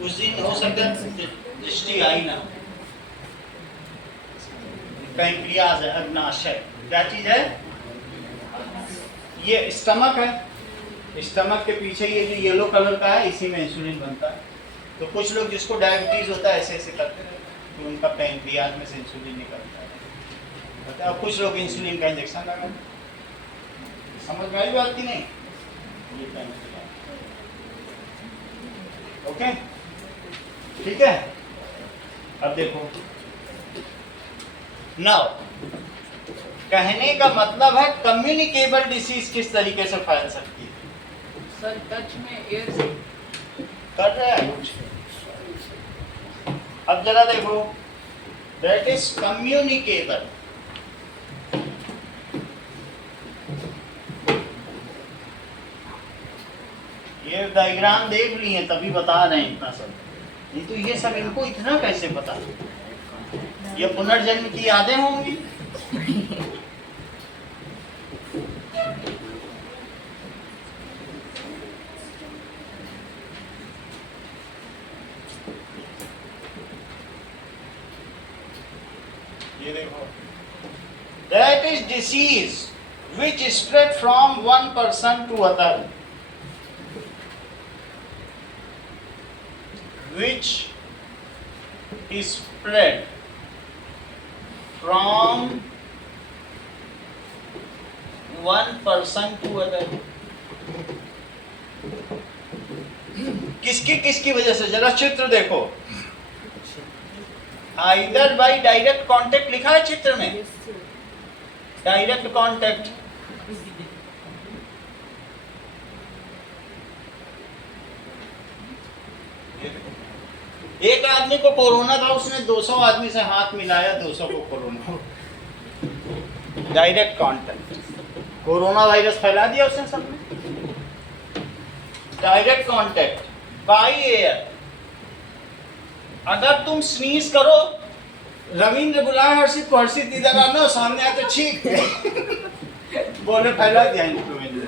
उस दिन, हो सकता है दृष्टि आई ना। पैंक्रियाज है, अग्नाशय, क्या चीज है? ये स्टमक है, स्टमक के पीछे ये जो येलो कलर का है, इसी में इंसुलिन बनता है। तो कुछ लोग जिसको डायबिटीज होता है ऐसे ऐसे करते हैं, तो उनका पैंक्रियाज में से इंसुलिन निकलता है। और कुछ लोग इंसुलिन का इंजेक्शन लगाते हैं। समझ में आई बात की नहीं? ओके, ठीक है। अब देखो, नाउ कहने का मतलब है कम्युनिकेबल डिसीज किस तरीके से फैल सकती है। सर टच में एयर से कर रहे हैं कुछ। अब जरा देखो, दैट इज कम्युनिकेबल। ये डायग्राम देख लिए तभी बता रहे हैं इतना सब, नहीं तो ये सब इनको इतना कैसे पता? ये पुनर्जन्म की यादें होंगी। ये देखो, that is disease which spread from one person to other, which is spread from one person to other। किसकी वजह से? जरा चित्र देखो, आइदर बाई डायरेक्ट कांटेक्ट लिखा है चित्र में, डायरेक्ट कांटेक्ट। एक आदमी को कोरोना था, उसने 200 आदमी से हाथ मिलाया, 200 को corona, direct contact, corona virus फैला दिया उसने सब में। Direct contact by air. अगर तुम स्नीज करो, रविंद्र बुलाए हर्षित को, हर्षित इधर आना, सामने आते छींक बोले फैला दिया इन्फ्लुएंजा।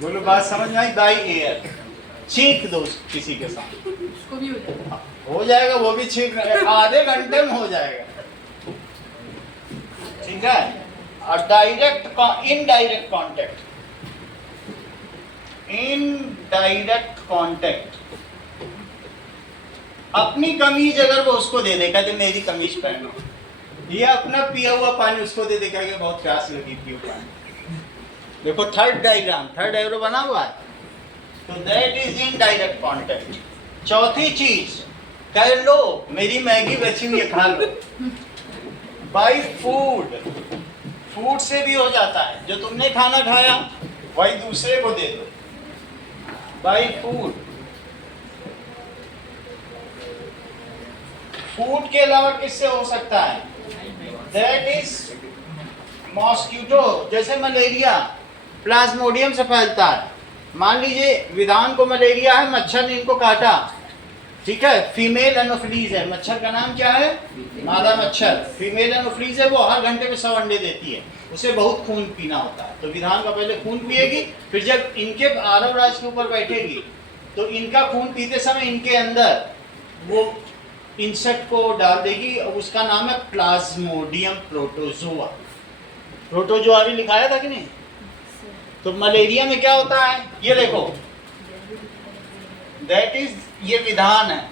बोलो बात समझ में आई? बाय एयर, छींक दो किसी के साथ, उसको भी हो जाएगा, वो भी छींक आधे घंटे में हो जाएगा। ठीक है। और direct indirect contact, indirect contact, अपनी कमीज अगर वो उसको दे देगा कि मेरी कमीज पहनो, ये अपना पिया हुआ पानी उसको दे देगा कि बहुत प्यास लगी, पियो पानी। देखो थर्ड डायग्राम बना हुआ है, तो दैट इज इनडायरेक्ट कांटेक्ट। चौथी चीज, कह लो मेरी मैगी बची हुई है, खा लो। बाय फूड, फूड से भी हो जाता है, जो तुमने खाना खाया वही दूसरे को दे दो, बाय फूड। फूड के अलावा किससे हो सकता है? दैट इज मॉस्किटो, जैसे मलेरिया प्लाज्मोडियम से फैलता है, मान लीजिए विधान को मलेरिया है, मच्छर ने इनको काटा, ठीक है, फीमेल एनोफिलीज है, मच्छर का नाम क्या है, मादा मच्छर। फीमेल एनोफिलीज है, वो हर घंटे में 100 अंडे देती है, उसे बहुत खून पीना होता है। तो विधान का पहले खून पिएगी, फिर जब इनके आरव राज के ऊपर बैठेगी तो इनका खून पीते समय इनके अंदर वो इंसेक्ट को डाल देगी, और उसका नाम है प्लाज्मोडियम प्रोटोजोआ। प्रोटोजोआ भी लिखाया था कि नहीं? तो मलेरिया में क्या होता है, ये देखो, दैट इज, ये विधान है,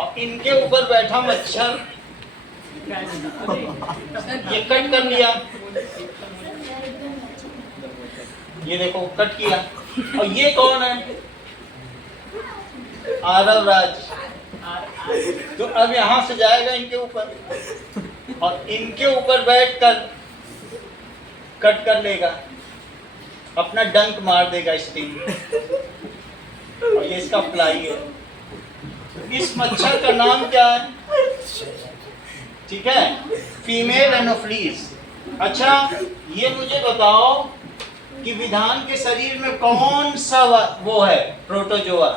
और इनके ऊपर बैठा मच्छर, ये कट कर लिया, ये देखो कट किया, और ये कौन है, आरव राज। तो अब यहां से जाएगा इनके ऊपर, और इनके ऊपर बैठकर कट कर लेगा, अपना डंक मार देगा स्टिंग, और ये इसका फ्लाई है। इस मच्छर का नाम क्या है, ठीक है, फीमेल एनोफिलीज। अच्छा, ये मुझे बताओ कि विधान के शरीर में कौन सा वो है, प्रोटोजोआ।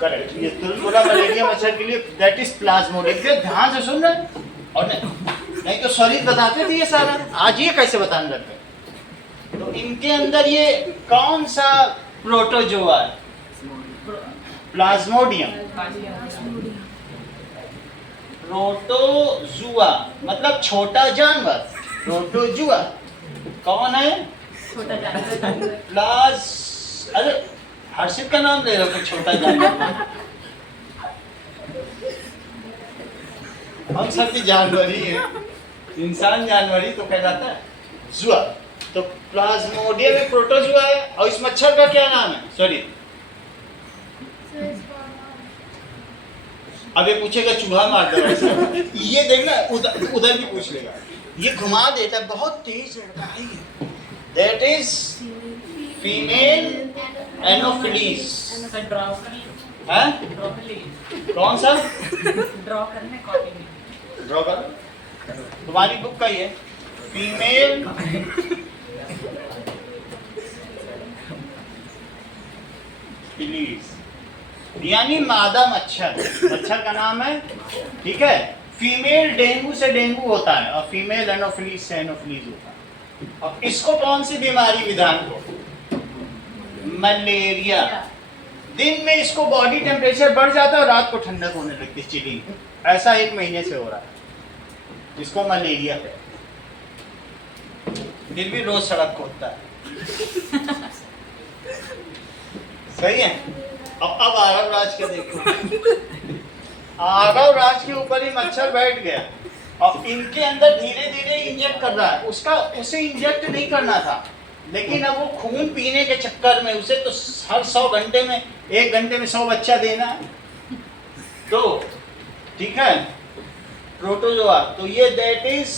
करेक्ट, ये तुम बोला मलेरिया मच्छर के लिए, दैट इज प्लाज्मोडियम। ध्यान से सुन रहे, और नहीं तो शरीर बताते थे ये सारा, आज ये कैसे बताने लगे। तो इनके अंदर ये कौन सा प्रोटोजोआ है, प्लाज्मोडियम। प्रोटोजुआ मतलब छोटा जानवर, प्रोटोजुआ कौन है, छोटा जानवर। अरे हर्षित का नाम ले रहे हो, छोटा जानवर। हम सब भी जानवर ही है, इंसान जानवर ही तो कहलाता है, जुआ। तो प्लाज्मोडियम एक प्रोटोजुआ है, और इस मच्छर का क्या नाम है, सॉरी, अब ये पूछेगा चूहा मार दो, ये देखना उधर भी पूछ लेगा, ये घुमा देता है, बहुत तेज है। That is female anopheles. Sir draw कर लो, हैं? ड्रॉ कर लीजिए, कौन सा ड्रॉ करने कॉपी में। ड्रॉ करो, तुम्हारी बुक का ही है, फीमेल फिलीज, यानी मादा मच्छर। मच्छर का नाम है, ठीक है। फीमेल डेंगू से डेंगू होता है, और फीमेल एनोफिलीज से एनोफिलीज होता है। और इसको कौन सी बीमारी विधान को, मलेरिया। दिन में इसको बॉडी टेम्परेचर बढ़ जाता है और रात को ठंडक होने लगती है, चिलिंग। ऐसा 1 महीने से हो रहा है, इसको मलेरिया है। फिर भी रोज सड़क खोदता है, सही है। अब आरव राज के देखो, आरव राज के ऊपर ही मच्छर बैठ गया, और इनके अंदर धीरे धीरे इंजेक्ट कर रहा है। उसे इंजेक्ट नहीं करना था, लेकिन अब वो खून पीने के चक्कर में उसे तो हर 100 घंटे में 1 घंटे में 100 बच्चा देना है, तो ठीक है, प्रोटोजोआ। तो ये दैट इज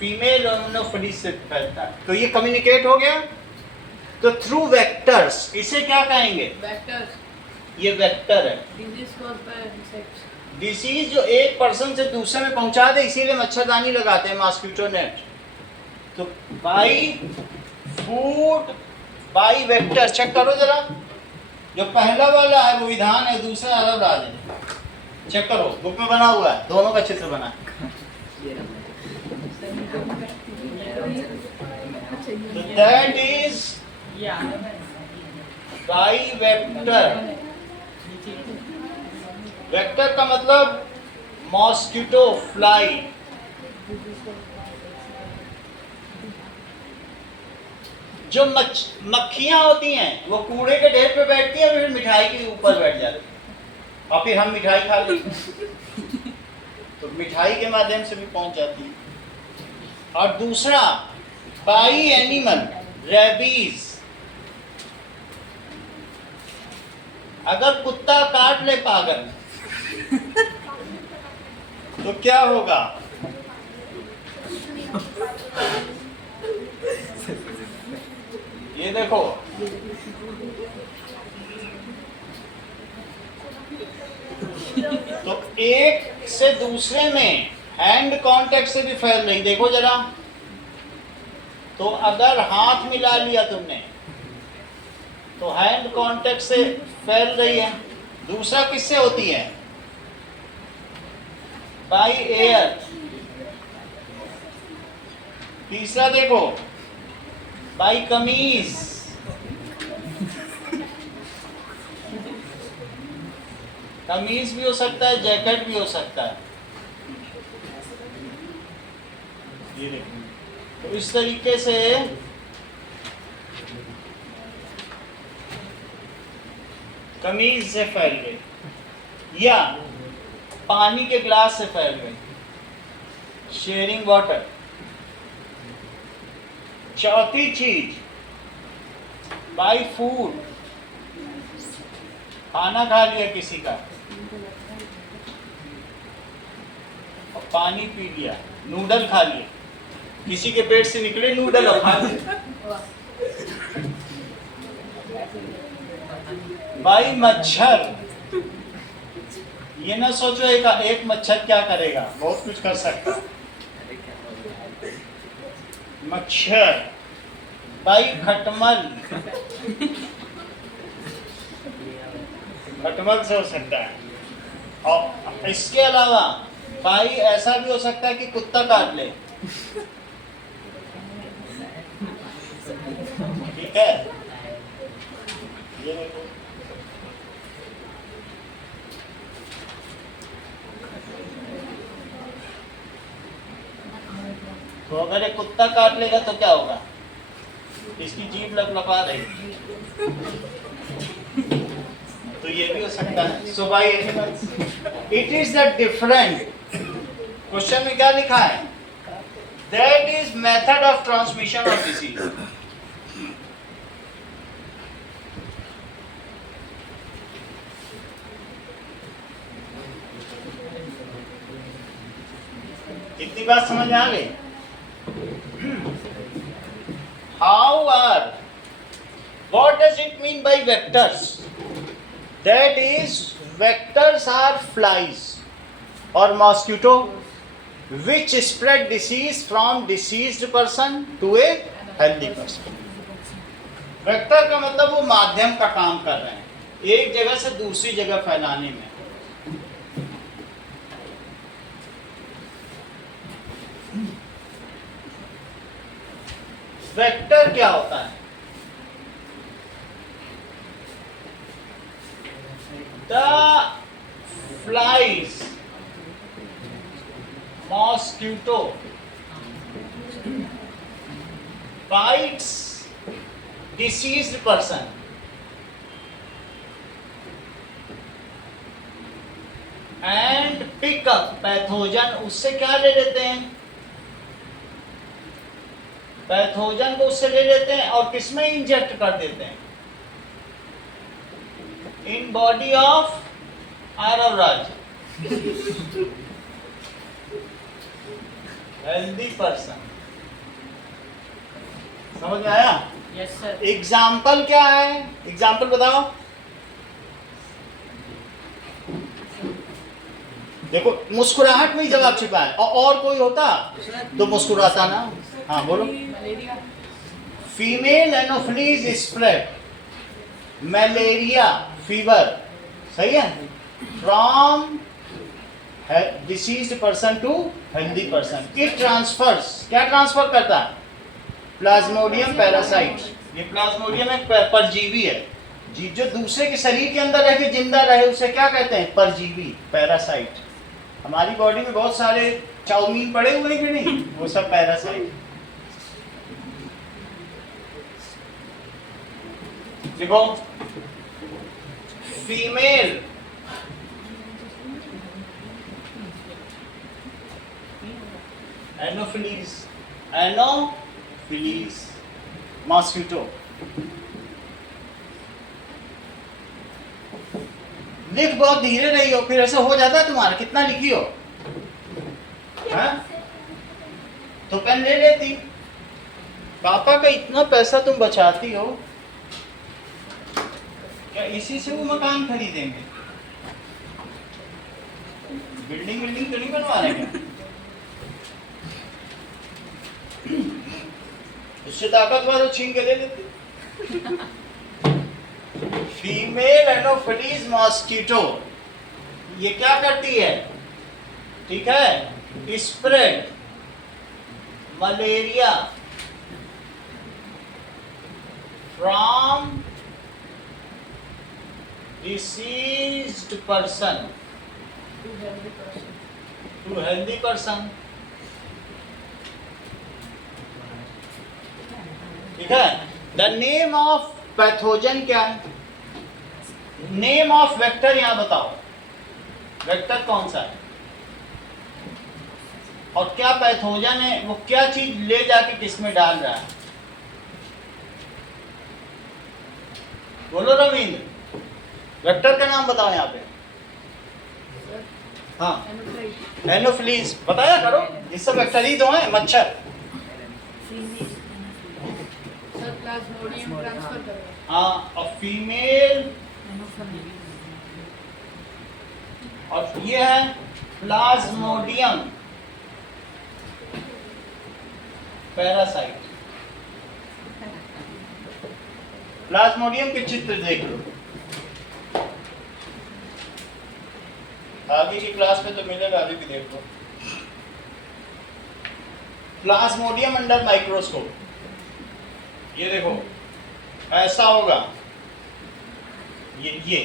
फीमेल एनोफिलीज से फैलता है। तो ये कम्युनिकेट हो गया। तो थ्रू वेक्टर्स, इसे क्या कहेंगे, वेक्टर्स, ये वेक्टर है। Disease cause by insects, disease जो एक पर्सन से दूसरे में पहुंचा दे, इसीलिए मच्छरदानी लगाते हैं, मॉस्किटो नेट। तो by food, by vector, check करो जरा, जो पहला वाला है वो विधान है, दूसरा आरव राज है। चेक करो, बुक में बना हुआ है, दोनों का चित्र बना है। तो that is by vector. Vector का मतलब मॉस्किटो फ्लाई। जो मक्खियां होती हैं वो कूड़े के ढेर पे बैठती हैं, फिर मिठाई के ऊपर बैठ जाती हैं, और फिर हम मिठाई खा लेते हैं, तो मिठाई के माध्यम से भी पहुंच जाती है। और दूसरा बाई एनिमल, रेबीज। अगर कुत्ता काट ले पागल तो क्या होगा, ये देखो, तो एक से दूसरे में हैंड कांटेक्ट से भी फैल रही, देखो जरा। तो अगर हाथ मिला लिया तुमने तो हैंड कांटेक्ट से फैल रही है। दूसरा किससे होती है? By air. तीसरा देखो, बाय कमीज। कमीज भी हो सकता है, जैकेट भी हो सकता है। ये देखो, तो इस तरीके से कमीज से फैल गई या पानी के ग्लास से फैल गई, शेयरिंग वाटर। चौथी चीज, बाय फूड। खाना खा लिया किसी का और पानी पी लिया, नूडल खा लिया, किसी के पेट से निकले नूडल और खा लिया। भाई मच्छर, ये ना सोचो एक मच्छर क्या करेगा, बहुत कुछ कर सकता है। मच्छर, भाई खटमल, खटमल से हो सकता है। और इसके अलावा भाई ऐसा भी हो सकता है कि कुत्ता काट ले। ठीक है, ये देखो, तो अगर एक कुत्ता काट लेगा तो क्या होगा? इसकी जीभ लपलपा देगी, तो ये भी हो सकता है। So by animals, it is the different. Question में क्या लिखा है? That is method of transmission of disease. इतनी बात समझ में आ गई? However, what does it mean by vectors? That is, vectors are flies or mosquito which spread disease from diseased person to a healthy person. Vector का मतलब वो माध्यम का काम कर रहे हैं, एक जगह से दूसरी जगह फैलाने में। वेक्टर क्या होता है? The flies, mosquito bites deceased person and pick up pathogen. उससे क्या ले लेते हैं? पैथोजन को उससे ले लेते हैं और किसमें इंजेक्ट कर देते हैं? In body of Aarav Raj, healthy person. समझ में आया? Yes sir. एग्जाम्पल क्या है? एग्जाम्पल बताओ। देखो, मुस्कुराहट में ही जवाब छिपा है, और कोई होता तो मुस्कुराता ना। हाँ बोलो। Malaria. Female anopheles spread malaria fever, सही है, from diseased person to healthy person. It transfers, क्या ट्रांसफर करता है? Plasmodium parasite. ये प्लाज्मोडियम एक परजीवी है, जो दूसरे के शरीर के अंदर रह के जिंदा रहे उसे क्या कहते हैं? परजीवी, पैरासाइट। हमारी बॉडी में बहुत सारे चाउमीन पड़े हुए हैं कि नहीं, वो सब पैरासाइट। देखो, फीमेल एनोफिलीज, एनोफिलीज मॉस्किटो। लिख बहुत धीरे रही हो, फिर ऐसा हो जाता है तुम्हारा। कितना लिखी हो? हाँ? तो पेन ले लेती। पापा का इतना पैसा तुम बचाती हो, क्या इसी से वो मकान खरीदेंगे? बिल्डिंग तो नहीं बनवा रहे क्या? उससे ताकतवर हो, छीन के दे देते। फीमेल एनोफिलीज मॉस्किटो ये क्या करती है, ठीक है, spread malaria from diseased person to healthy person. To healthy person, ठीक है। द नेम ऑफ पैथोजन क्या है, नेम ऑफ वेक्टर यहां बताओ, वेक्टर कौन सा है और क्या पैथोजन है, वो क्या चीज ले जाके किस में डाल रहा है, बोलो रविंद्र, वेक्टर का नाम बताओ यहाँ पे। हाँ एनोफिलीज बताया करो, ये सब वेक्टर ही तो है, मच्छर। सर प्लाज्मोडियम ट्रांसफर करो। हाँ और फीमेल, और ये है प्लाज्मोडियम पैरासाइट। प्लाज्मोडियम के चित्र देख लो, आगे की क्लास में तो मिलेगा, अभी भी देख लो। प्लाज्मोडियम अंडर माइक्रोस्कोप, ये देखो ऐसा होगा, ये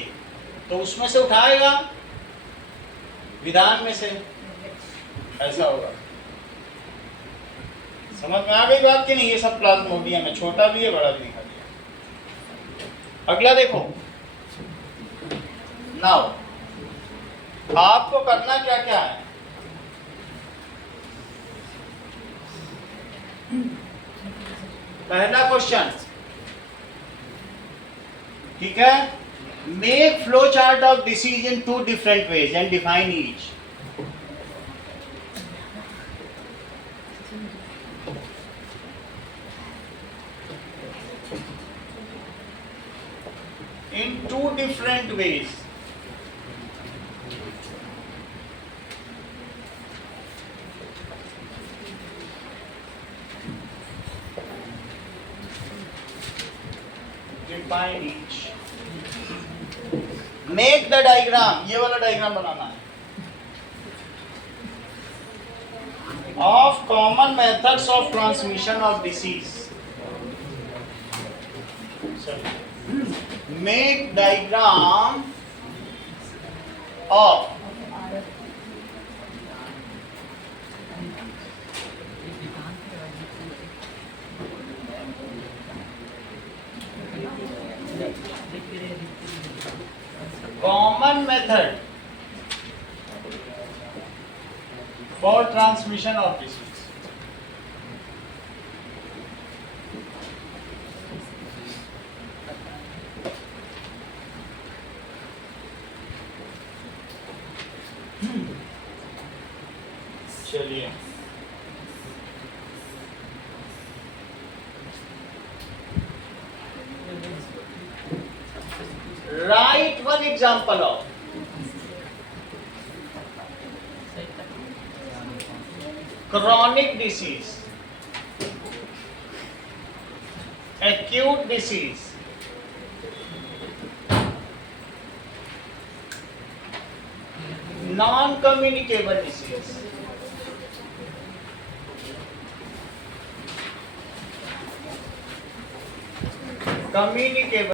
तो उसमें से उठाएगा, विधान में से ऐसा होगा। समझ में आ गई बात कि नहीं, ये सब प्लाज्मोडियम है, छोटा भी है बड़ा भी दिखा दिया। अगला देखो, नाउ आपको करना क्या क्या है, पहला क्वेश्चन, ठीक है, make flow chart of disease in 2 different ways and define each. In 2 different ways. Define each. Make the diagram, ये वाला डायग्राम बनाना है, of common methods of transmission of disease. Make diagram of common method for transmission of disease. चलिए write one example of chronic disease, acute disease, non-communicable disease, communicable